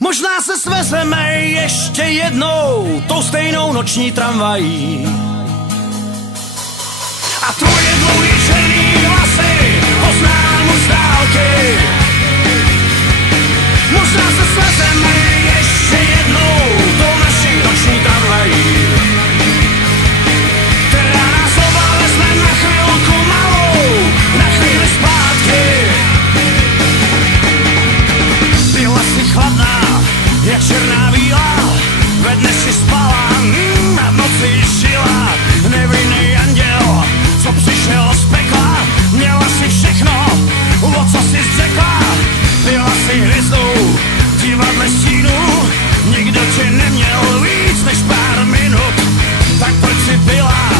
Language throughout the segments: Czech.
Možná se svezeme ještě jednou tou stejnou noční tramvají. A tvoje dlouhý černý vlasy poznám už z dálky. Možná se svezeme ještě jednou tou naší noční tramvají, která nás oba vezme na chvilku malou, na chvíli zpátky. Byla si chladná, jak černá víla, ve dne si spala a v noci šila. Nevinný anděl, co přišel z pekla, měla si všechno, o co si zřekla. Byla si hvězdou v divadle stínů, nikdo tě neměl víc než pár minut. Tak proč si byla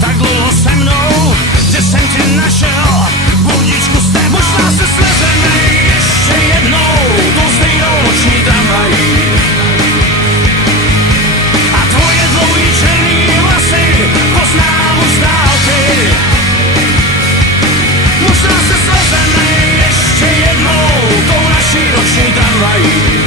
tak dlouho se mnou, že jsem ti našel budíčku s tebou. Možná se svezeme ještě jednou tou stejnou noční tramvají. A tvoje dlouhý černý vlasy poznám už z dálky. Možná se svezeme ještě jednou tou naší noční tramvají.